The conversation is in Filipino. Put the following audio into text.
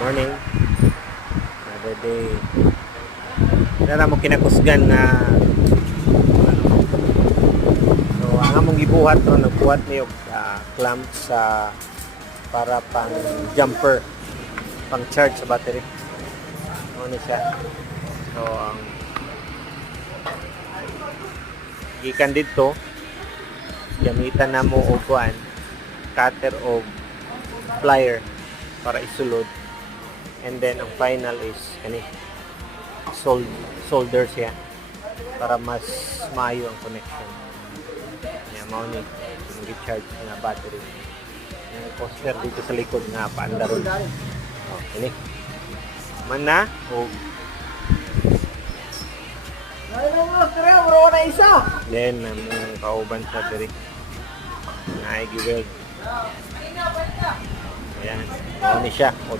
Morning. Another day. Wala mo kinakusgan na so ang among gibuhat no, nagbuhat niyo clamp sa para pang jumper, pang charge sa battery. Ano siya? So ang gikan dito gamitan na mo og kuan cutter o plier para isulod, and then ang final is kani solder siya para mas maayo ang connection niya. Mao ni ang gi-charge na battery. Yung poster dito sa likod nga paanda ron. Ini man na o then ang kauban sa diri na i-weld. Ayan, mao ni siya.